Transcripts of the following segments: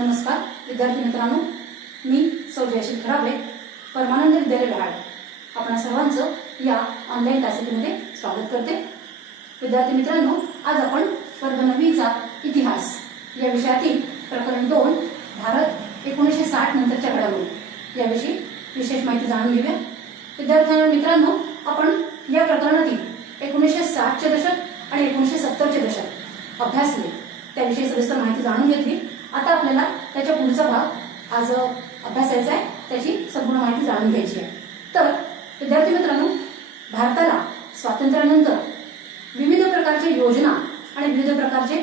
नमस्कार विद्यार्थी मित्रांनो, मी सौ जयश्री खराबे, परमानंद विद्यालय बेहाड आपणा सर्वांचं या ऑनलाईन तासिकेमध्ये स्वागत करते. विद्यार्थी मित्रांनो, आज आपण वर्ग 9चा इतिहास या विषयातील प्रकरण 2 भारत 1960 नंतरच्या घडामोडी याविषयी विशेष माहिती जाणून घेऊया. विद्यार्थी मित्रांनो, आपण या प्रकरणातील 1960चे दशक आणि 1970चे दशक अभ्यासले, त्याविषयी सविस्तर माहिती जाणून घेतली. आता आपल्याला त्याच्या पुढचा भाग आज अभ्यासायचा आहे, त्याची संपूर्ण माहिती जाणून घ्यायची आहे. तर विद्यार्थी मित्रांनो, भारताला स्वातंत्र्यानंतर विविध प्रकारच्या योजना आणि विविध प्रकारचे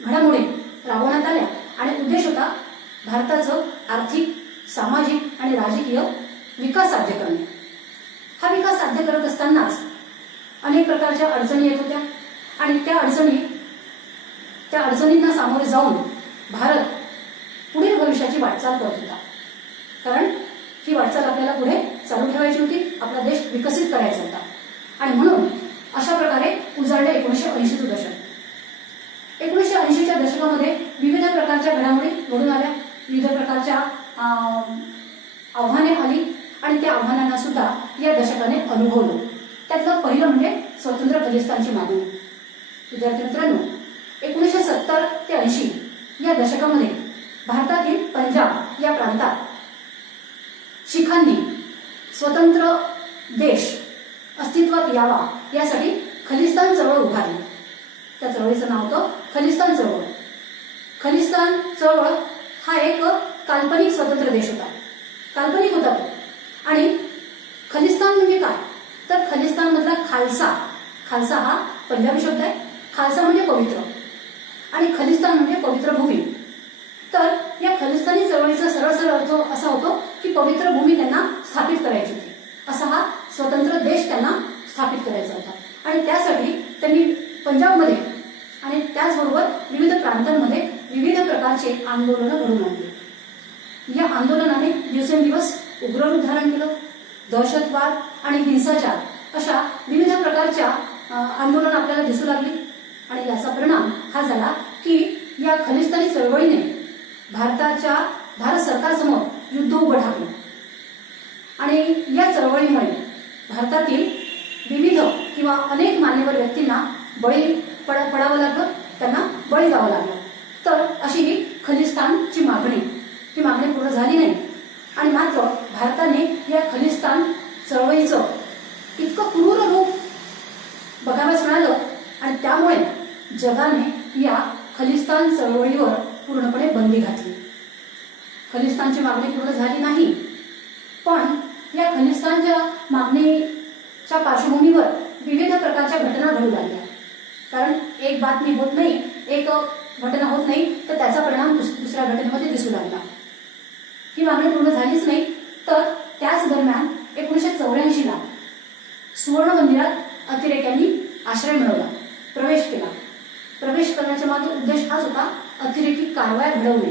घडामोडी राबवण्यात आल्या आणि उद्देश होता भारताचं आर्थिक, सामाजिक आणि राजकीय विकास साध्य करणे. हा विकास साध्य करत असतानाच अनेक प्रकारच्या अडचणी येत होत्या आणि त्या अडचणींना सामोरे जाऊन भारत पुढील भविष्याची वाटचाल करत होता. कारण ही वाटचाल आपल्याला पुढे चालू ठेवायची होती, आपला देश विकसित करायचा होता आणि म्हणून अशा प्रकारे उजाडले 1980चं दशक. 1980च्या दशकामध्ये विविध प्रकारच्या घडामोडी घडून आल्या, विविध प्रकारच्या आव्हाने आली आणि त्या आव्हानांना सुद्धा या दशकाने अनुभवलं. त्यातलं पहिलं म्हणजे स्वतंत्र खलिस्तानची मागणी. विद्यार्थी मित्रांनो, 1970 ते 80 या दशकामध्ये भारतातील पंजाब या प्रांतात शिखांनी स्वतंत्र देश अस्तित्वात यावा यासाठी खलिस्तान चळवळ उभारली. त्या चळवळीचं नाव होतं खलिस्तान चळवळ. खलिस्तान चळवळ हा एक काल्पनिक स्वतंत्र देश होता, काल्पनिक होता तो. आणि खलिस्तान म्हणजे काय, तर खलिस्तान मधला खालसा, खालसा हा पंजाबी शब्द आहे. खालसा म्हणजे पवित्र आणि खलिस्तान म्हणजे पवित्र भूमी. तर या खलिस्तानी चळवळीचा सरळ अर्थ असा होतो की पवित्र भूमी त्यांना स्थापित करायची होती, असा हा स्वतंत्र देश त्यांना स्थापित करायचा होता. आणि त्यासाठी त्यांनी पंजाबमध्ये आणि त्याचबरोबर विविध प्रांतांमध्ये विविध प्रकारचे आंदोलनं घडवून आणली. या आंदोलनाने दिवसेंदिवस उग्र रूप धारण केलं. दहशतवाद आणि हिंसाचार अशा विविध प्रकारच्या आंदोलनं आपल्याला दिसू लागली आणि याचा परिणाम हा झाला की या खलिस्तानी चळवळीने भारत सरकारसमोर युद्ध उभं ठाकलं आणि या चळवळीमुळे भारतातील विविध किंवा अनेक मान्यवर व्यक्तींना बळी पडावं लागलं, त्यांना बळी जावं लागलं. तर अशी ही खलिस्तानची मागणी, ही मागणी पूर्ण झाली नाही आणि मात्र भारताने या खलिस्तान चळवळीचं इतकं क्रूर रूप बघावयास मिळालं आणि त्यामुळे जगाने या खलिस्तान चळवळीवर पूर्णपणे बंदी घातली. खलिस्तानची मागणी पूर्ण झाली नाही, पण या खलिस्तानच्या मागणीच्या पार्श्वभूमीवर विविध प्रकारच्या घटना घडू लागल्या. कारण एक बातमी होत नाही, एक घटना होत नाही, तर त्याचा परिणाम दुसऱ्या घटनेमध्ये दिसू लागला. ही मागणी पूर्ण झालीच नाही. तर त्याच दरम्यान 1984ला सुवर्ण मंदिरात अतिरेक्यांनी आश्रय मिळवला, प्रवेश केला. प्रवेश करण्याच्या मागे उद्देश हाच होता, अतिरेकी कारवाया घडवणे.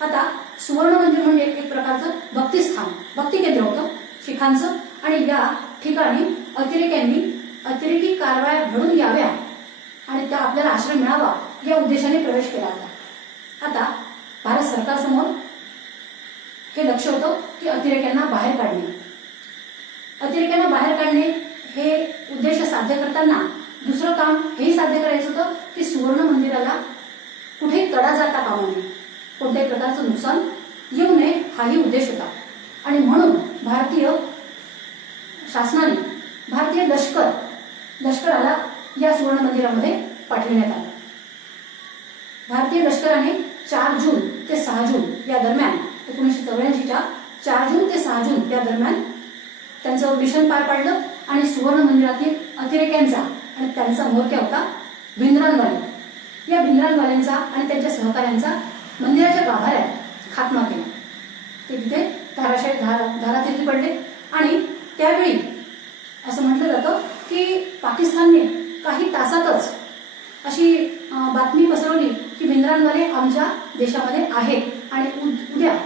आता सुवर्ण मंदिर म्हणजे एक प्रकारचं भक्तिस्थान, भक्ती केंद्र होतं शिखांचं आणि या ठिकाणी अतिरेकी कारवाया घडून याव्या आणि त्या आपल्याला आश्रय मिळावा या उद्देशाने प्रवेश केला होता. आता भारत सरकारसमोर हे लक्ष होतं की अतिरेक्यांना बाहेर काढणे. अतिरेक्यांना बाहेर काढणे हे उद्देश साध्य करताना दुसरं काम हेही साध्य करायचं होतं की सुवर्ण मंदिराला कुठे तडा जाता कामा नये, कोणत्याही प्रकारचं नुकसान येऊ नये, हाही उद्देश होता. आणि म्हणून भारतीय शासनाने भारतीय लष्कराला या सुवर्ण मंदिरामध्ये पाठविण्यात आलं. भारतीय लष्कराने 4 जून ते 6 जून या दरम्यान 1984च्या 4 जून ते 6 जून या दरम्यान त्यांचं मिशन पार पाडलं आणि सुवर्ण मंदिरातील अतिरेक्यांचा आणि त्यांचा म्होरक्या होता भिंद्रानवाले, या भिंद्रानवाल्यांचा आणि त्यांच्या सहकाऱ्यांचा मंदिराच्या गाभाऱ्यात खात्मा केला. ते तिथे धारातीर्थी पडले आणि त्यावेळी असं म्हटलं जातं की पाकिस्तानने काही तासातच अशी बातमी पसरवली की भिंद्रानवाले आमच्या देशामध्ये आहेत आणि उद्या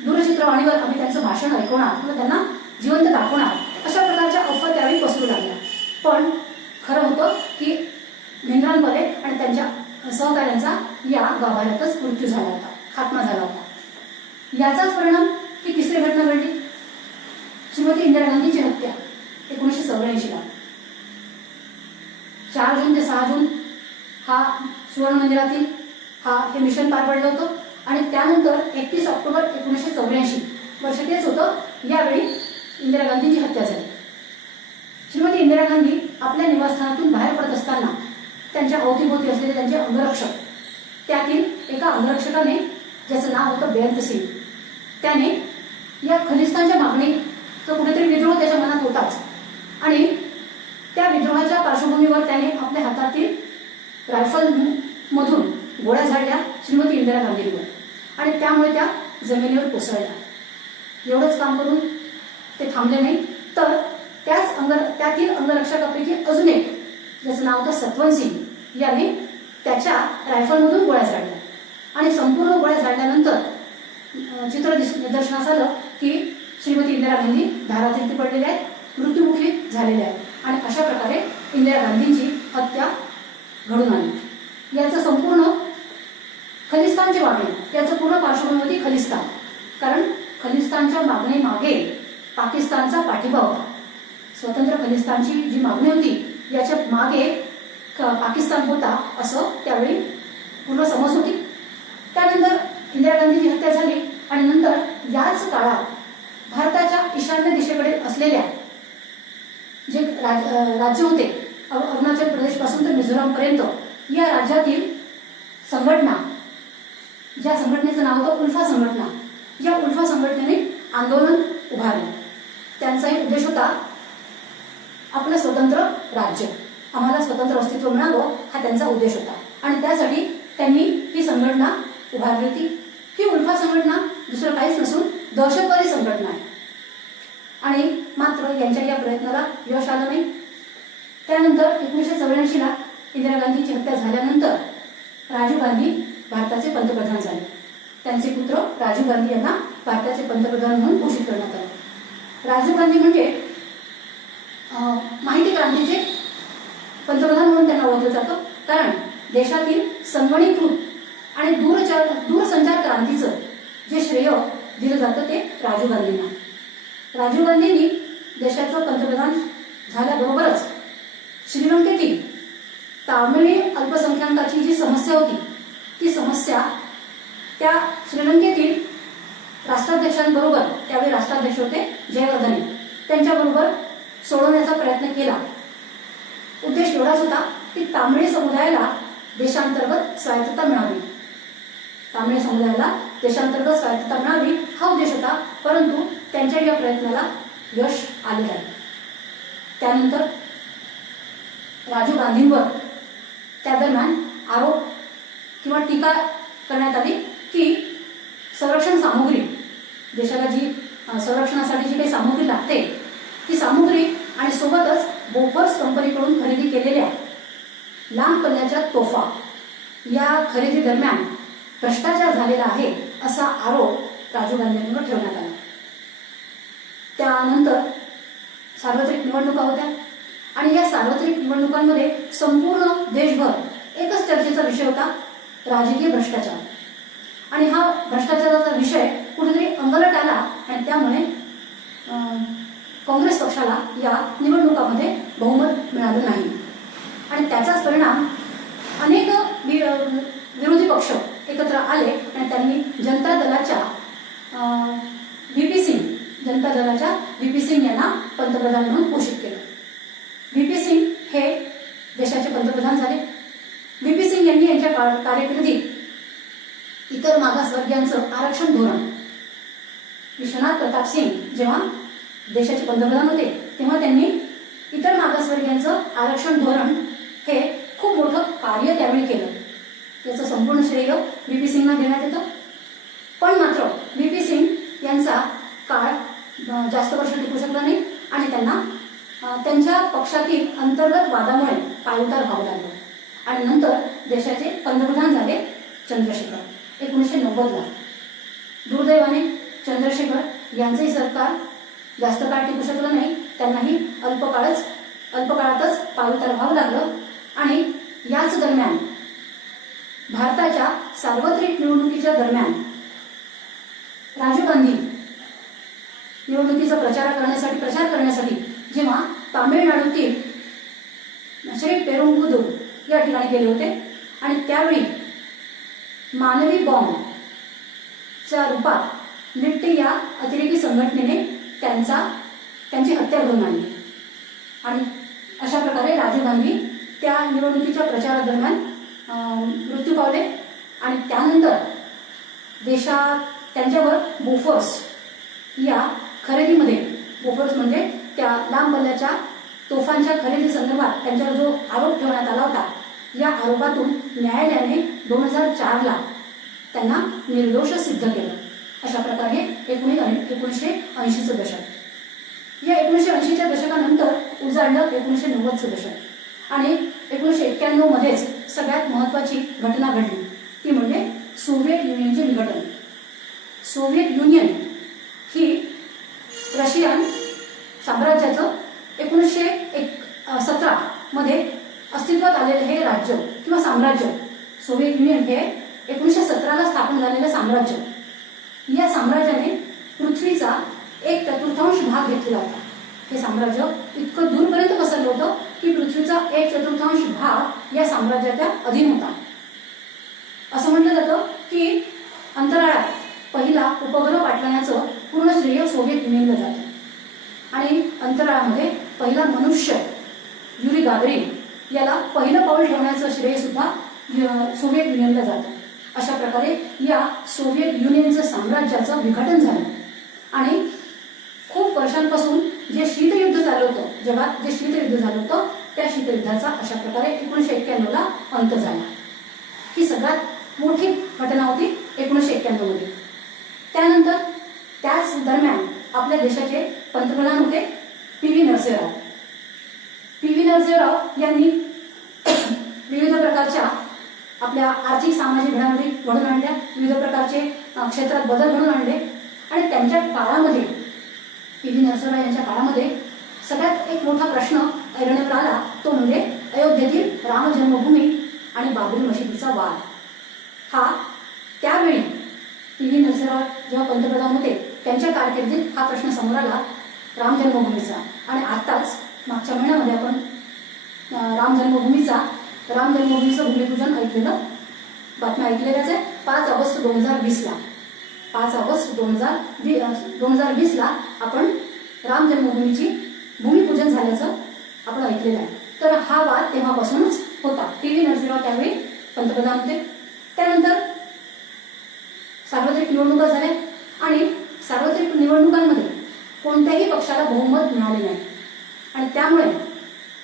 दूरचित्रवाणीवर आम्ही त्यांचं भाषण ऐकवणार किंवा त्यांना जिवंत दाखवणार, अशा प्रकारच्या अफवा त्यावेळी पसरू लागल्या. पण खरं होतं की भिंद्रानवाले आणि त्यांच्या सहकाऱ्यांचा या गाभाऱ्यातच मृत्यू झाला होता, खात्मा झाला होता. याचाच परिणाम ही तिसरी घटना घडली, श्रीमती इंदिरा गांधीची हत्या 1984ला. 4 जून ते 6 जून हा सुवर्ण मंदिरातील हे मिशन पार पडलं होतं. आणि त्यानंतर 31 ऑक्टोबर 1984 वर्ष तेच होतं, यावेळी इंदिरा गांधींची हत्या झाली. श्रीमती इंदिरा गांधी आपल्या निवासस्थानातून बाहेर पडत असताना त्यांच्या अवतीभोवती असलेले त्यांचे अंगरक्षक, त्यातील एका अंगरक्षकाने, ज्याचं नाव होतं बेअंत सिंग, त्याने या खलिस्तानच्या मागणीचा कुठेतरी विद्रोह त्याच्या मनात होताच, आणि त्या विद्रोहाच्या पार्श्वभूमीवर त्याने आपल्या हातातील रायफल मधून गोळ्या झाडल्या श्रीमती इंदिरा गांधींवर, आणि त्यामुळे त्या जमिनीवर कोसळल्या. एवढंच काम करून ते थांबले नाही, तर त्यातील अंगरक्षकापैकी अजून एक, ज्याचं नाव होतं सतवंत सिंग, याने त्याच्या रायफलमधून गोळ्या झाडल्या. आणि संपूर्ण गोळ्या झाडल्यानंतर चित्र निदर्शनास आलं की श्रीमती इंदिरा गांधी धारातीर्थी पडलेल्या आहेत, मृत्युमुखी झालेल्या आहेत. आणि अशा प्रकारे इंदिरा गांधींची हत्या घडून आली. याचं संपूर्ण खलिस्तानची मागणी, याचं पूर्ण पार्श्वभूमी होती खलिस्तान, कारण खलिस्तानच्या मागणीमागे पाकिस्तानचा पाठिंबा होता. स्वतंत्र खलिस्तानची जी मागणी होती, याच्या मागे पाकिस्तान होता असं त्यावेळी पूर्ण समज होती. त्यानंतर इंदिरा गांधींची हत्या झाली, आणि नंतर याच काळात भारताच्या ईशान्य दिशेकडे असलेल्या जे राज्य होते, अरुणाचल प्रदेश पासून तर मिझोरामपर्यंत, या राज्यातील संघटना, ज्या संघटनेचं नाव होतं उल्फा संघटना, या उल्फा संघटनेने आंदोलन उभारलं. त्यांचाही उद्देश होता आपलं स्वतंत्र राज्य, आम्हाला स्वतंत्र अस्तित्व मिळावं, हा त्यांचा उद्देश होता. आणि त्यासाठी त्यांनी ही संघटना उभारली होती. ही उल्फा संघटना दुसरं काहीच नसून दहशतवादी संघटना आहे. आणि मात्र यांच्या या प्रयत्नाला यश आलं नाही. त्यानंतर 1984ला इंदिरा गांधींची हत्या झाल्यानंतर राजीव गांधी भारताचे पंतप्रधान झाले. त्यांचे पुत्र राजीव गांधी यांना भारताचे पंतप्रधान म्हणून घोषित करण्यात आले. राजीव गांधी म्हणजे माहिती क्रांतीचे पंतप्रधान म्हणून त्यांना ओळखलं जातं, कारण देशातील संगणकीकृत आणि दूरसंचार क्रांतीचं जे श्रेय दिलं जातं ते राजीव गांधींना. राजीव गांधींनी देशाचं पंतप्रधान झाल्याबरोबरच श्रीलंकेतील तामिळी अल्पसंख्याकांची जी समस्या होती, ती समस्या त्या श्रीलंकेतील राष्ट्राध्यक्षांबरोबर, त्यावेळी राष्ट्राध्यक्ष होते जयवर्धने, त्यांच्याबरोबर सोडवण्याचा प्रयत्न केला. उद्देश एवढाच होता की तामिळी समुदायाला देशांतर्गत स्वायत्तता मिळावी, तामिळ समुदायाला देशांतर्गत स्वायत्तता मिळावी हा उद्देश होता. परंतु त्यांच्या या प्रयत्नाला यश आले नाही. त्यानंतर राजीव गांधींवर त्या दरम्यान आरोप किंवा टीका करण्यात आली की संरक्षण सामुग्री, देशाला जी संरक्षणासाठी जी काही सामुग्री लागते, ती सामुग्री आणि सोबतच बोफर्स कंपनीकडून खरेदी केलेल्या लांब पल्ल्याच्या तोफा या खरेदी दरम्यान भ्रष्टाचार झालेला आहे असा आरोप राजीव गांधींवर ठेवण्यात आला. त्यानंतर सार्वत्रिक निवडणुका होत्या, आणि या सार्वत्रिक निवडणुकांमध्ये संपूर्ण देशभर एकच चर्चेचा विषय होता, राजकीय भ्रष्टाचार. आणि हा भ्रष्टाचाराचा विषय कुठेतरी अंगलट आला, आणि त्यामुळे काँग्रेस पक्षाला या निवडणुकामध्ये बहुमत मिळालं नाही. आणि त्याचाच परिणाम अनेक विरोधी पक्ष एकत्र आले आणि त्यांनी जनता दलाच्या व्ही.पी. सिंग यांना पंतप्रधान म्हणून घोषित केलं. व्ही.पी. सिंग हे देशाचे पंतप्रधान झाले. व्ही.पी. सिंग यांनी यांच्या कारकिर्दीत इतर मागासवर्गीयांचं आरक्षण धोरण, विश्वनाथ प्रताप सिंग जेव्हा देशाचे पंतप्रधान होते तेव्हा त्यांनी इतर मागासवर्गीयांचं आरक्षण धोरण हे खूप मोठं कार्य त्यावेळी केलं. याचं संपूर्ण श्रेय व्ही.पी. सिंगना देण्यात येतं. पण मात्र व्ही.पी. सिंग यांचा काळ जास्त वर्ष टिकू शकला नाही, आणि त्यांना त्यांच्या पक्षातील अंतर्गत वादामुळे पायउतार व्हावं लागलं. आणि नंतर देशाचे पंतप्रधान झाले चंद्रशेखर 1990ला. दुर्दैवाने चंद्रशेखर यांचंही सरकार जास्त काळ टिकू शकलं नाही, त्यांनाही अल्पकाळातच पायउतार व्हावं लागलं. आणि याच दरम्यान भारताच्या सार्वत्रिक निवडणुकीच्या दरम्यान राजीव गांधी निवडणुकीचा प्रचार करण्यासाठी जेव्हा तामिळनाडूतील श्री पेरुंबुदूर या ठिकाणी गेले होते आणि त्यावेळी मानवी बॉम्बच्या रूपात लिट्टी या अतिरेकी संघटनेने त्यांची हत्या घडवून आणली आणि अशा प्रकारे राजीव गांधी त्या निवडणुकीच्या प्रचारादरम्यान मृत्यू पावले आणि त्यानंतर देशात त्यांच्यावर बोफोर्स या खरेदीमध्ये, बोफोर्स म्हणजे त्या लांब पल्ल्याच्या तोफांच्या खरेदी संदर्भात त्यांच्यावर जो आरोप ठेवण्यात आला होता, या आरोपातून न्यायालयाने 2004ला त्यांना निर्दोष सिद्ध केलं. अशा प्रकारे 1980चं दशक. या 1980च्या दशकानंतर उजाडलं 1990चं दशक आणि 1991 मध्येच सगळ्यात महत्त्वाची घटना घडली, ती म्हणजे सोव्हिएट युनियनचे विघटन. सोव्हिएट युनियन ही रशियन साम्राज्याचं 1917 मध्ये अस्तित्वात आलेलं हे राज्य किंवा साम्राज्य. सोव्हिएट युनियन हे 1917ला स्थापन झालेलं साम्राज्य. या साम्राज्याने पृथ्वीचा 1/4 भाग घेतलेला होता. हे साम्राज्य इतकं दूरपर्यंत पसरलं होतं की पृथ्वीचा 1/4 भाग या साम्राज्याच्या अधीन होता. असं म्हटलं जातं की अंतराळात पहिला उपग्रह पाठवण्याचं पूर्ण श्रेय सोव्हिएट युनियनला जातं आणि अंतराळामध्ये पहिला मनुष्य युरी गागरिन याला पहिलं पाऊल ठेवण्याचं श्रेय सुद्धा सोव्हिएट युनियनला जातं. अशा प्रकारे या सोव्हिएट युनियनचं साम्राज्याचं विघटन झालं आणि खूप वर्षांपासून जे शीतयुद्ध झालं होतं, जगात जे शीतयुद्ध झालं होतं, त्या शीतयुद्धाचा अशा प्रकारे 1991ला अंत झाला. ही सगळ्यात मोठी घटना होती 1991 मध्ये. त्यानंतर त्याच दरम्यान आपल्या देशाचे पंतप्रधान होते पी.व्ही. नरसिंहराव. पी.व्ही. नरसिंहराव यांनी विविध प्रकारच्या आपल्या आर्थिक सामाजिक घडामोडी घडवून आणल्या, विविध प्रकारचे क्षेत्रात बदल घडवून आणले आणि त्यांच्या काळामध्ये, पी.व्ही. नरसिंहराव यांच्या काळामध्ये सगळ्यात एक मोठा प्रश्न ऐरणीवर आला, तो म्हणजे अयोध्येतील राम जन्मभूमी आणि बाबरी मशिदीचा वाद. हा त्यावेळी पी.व्ही. नरसिंहराव जेव्हा पंतप्रधान होते त्यांच्या कारकिर्दीत हा प्रश्न समोर आला राम जन्मभूमीचा. आणि आत्ताच मागच्या महिन्यामध्ये आपण राम जन्मभूमीचं भूमिपूजन ऐकलेलं, बातम्या ऐकलेल्याच आहे. 5 ऑगस्ट 2020ला 5 ऑगस्ट 2020ला आपण राम जन्मभूमीची भूमिपूजन झाल्याचं आपण ऐकलेलं आहे. तर हा वाद तेव्हापासूनच होता. पी.व्ही. नरसिंहराव त्यावेळी पंतप्रधान होते. त्यानंतर सार्वत्रिक निवडणुका झाल्या आणि सार्वत्रिक निवडणुकांमध्ये कोणत्याही पक्षाला बहुमत मिळाले नाही आणि त्यामुळे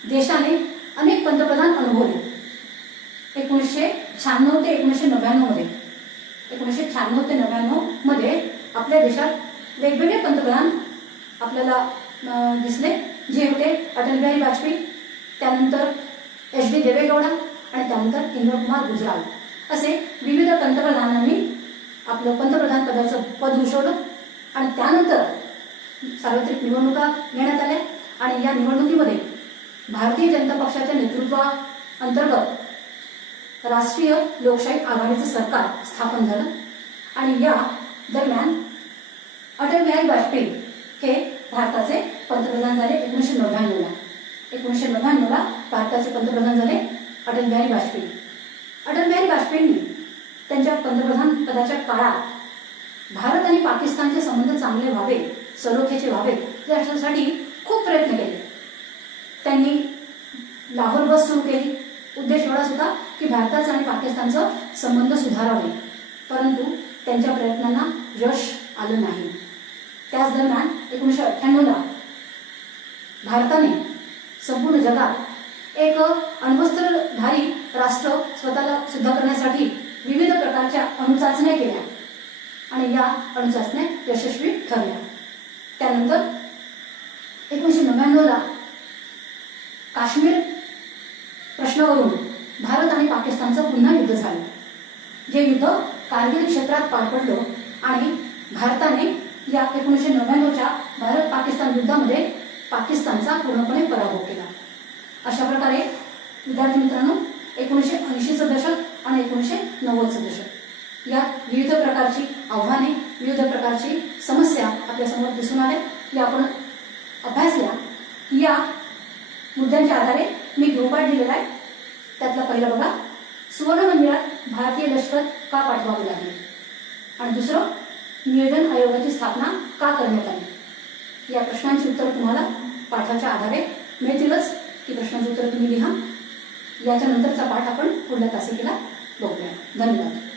देशाने अनेक पंतप्रधान अनुभवले. 1996 ते 1999 मध्ये 1996 ते 1999 मध्ये आपल्या देशात वेगवेगळे पंतप्रधान आपल्याला दिसले, जे होते अटल बिहारी वाजपेयी, त्यानंतर एच.डी. देवेगौडा आणि त्यानंतर इंदिरा कुमार गुजराल. असे विविध पंतप्रधानांनी आपलं पंतप्रधान पदाचं पद भूषवलं आणि त्यानंतर सार्वत्रिक निवडणुका घेण्यात आल्या आणि या निवडणुकीमध्ये भारतीय जनता पक्षाच्या नेतृत्वाअंतर्गत राष्ट्रीय लोकशाही आघाडीचं सरकार स्थापन झालं आणि या दरम्यान अटल बिहारी वाजपेयी हे भारताचे पंतप्रधान झाले. 1999ला भारताचे पंतप्रधान झाले अटल बिहारी वाजपेयी. अटल बिहारी वाजपेयींनी त्यांच्या पंतप्रधान पदाच्या काळात भारत आणि पाकिस्तानचे संबंध चांगले व्हावे, सलोख्याचे व्हावे यासाठी खूप प्रयत्न केले. त्यांनी लाहोर बस सुरू केली. उद्देश एवढाच होता की भारताचा आणि पाकिस्तानचा संबंध सुधारावे, परंतु त्यांच्या प्रयत्नांना यश आलं नाही. त्याच दरम्यान 1998ला भारताने संपूर्ण जगात एक अण्वस्त्रधारी राष्ट्र स्वतःला सिद्ध करण्यासाठी विविध प्रकारच्या अणुचाचण्या केल्या आणि या अणुचाचण्या यशस्वी ठरल्या. त्यानंतर 1999ला काश्मीर प्रश्नावरून भारत आणि पाकिस्तानचं पुन्हा युद्ध झालं. जे युद्ध कारगिल क्षेत्रात पार पडलं आणि भारताने या 1999च्या भारत पाकिस्तान युद्धामध्ये पाकिस्तानचा पूर्णपणे पराभव केला. अशा प्रकारे विद्यार्थी मित्रांनो 1980चं दशक आणि 1990चं दशक. यात विविध प्रकारची आव्हाने, विविध प्रकारची समस्या आपल्यासमोर दिसून आल्या. या आपण अभ्यासल्या. या मुद्द्यांच्या आधारे मी गृहपाठ दिलेला आहे. त्यातला पहिला बघा, सुवर्ण मंदिरात भारतीय लष्कर का पाठवावे लागले, आणि दुसरं, निवेदन आयोगाची स्थापना का करण्यात आली. या प्रश्नांची उत्तर तुम्हाला पाठाच्या आधारे मिळतीलच. ती प्रश्नांची उत्तर तुम्ही लिहा. याच्यानंतरचा पाठ आपण पुढल्या तासिकेला बघूया. धन्यवाद.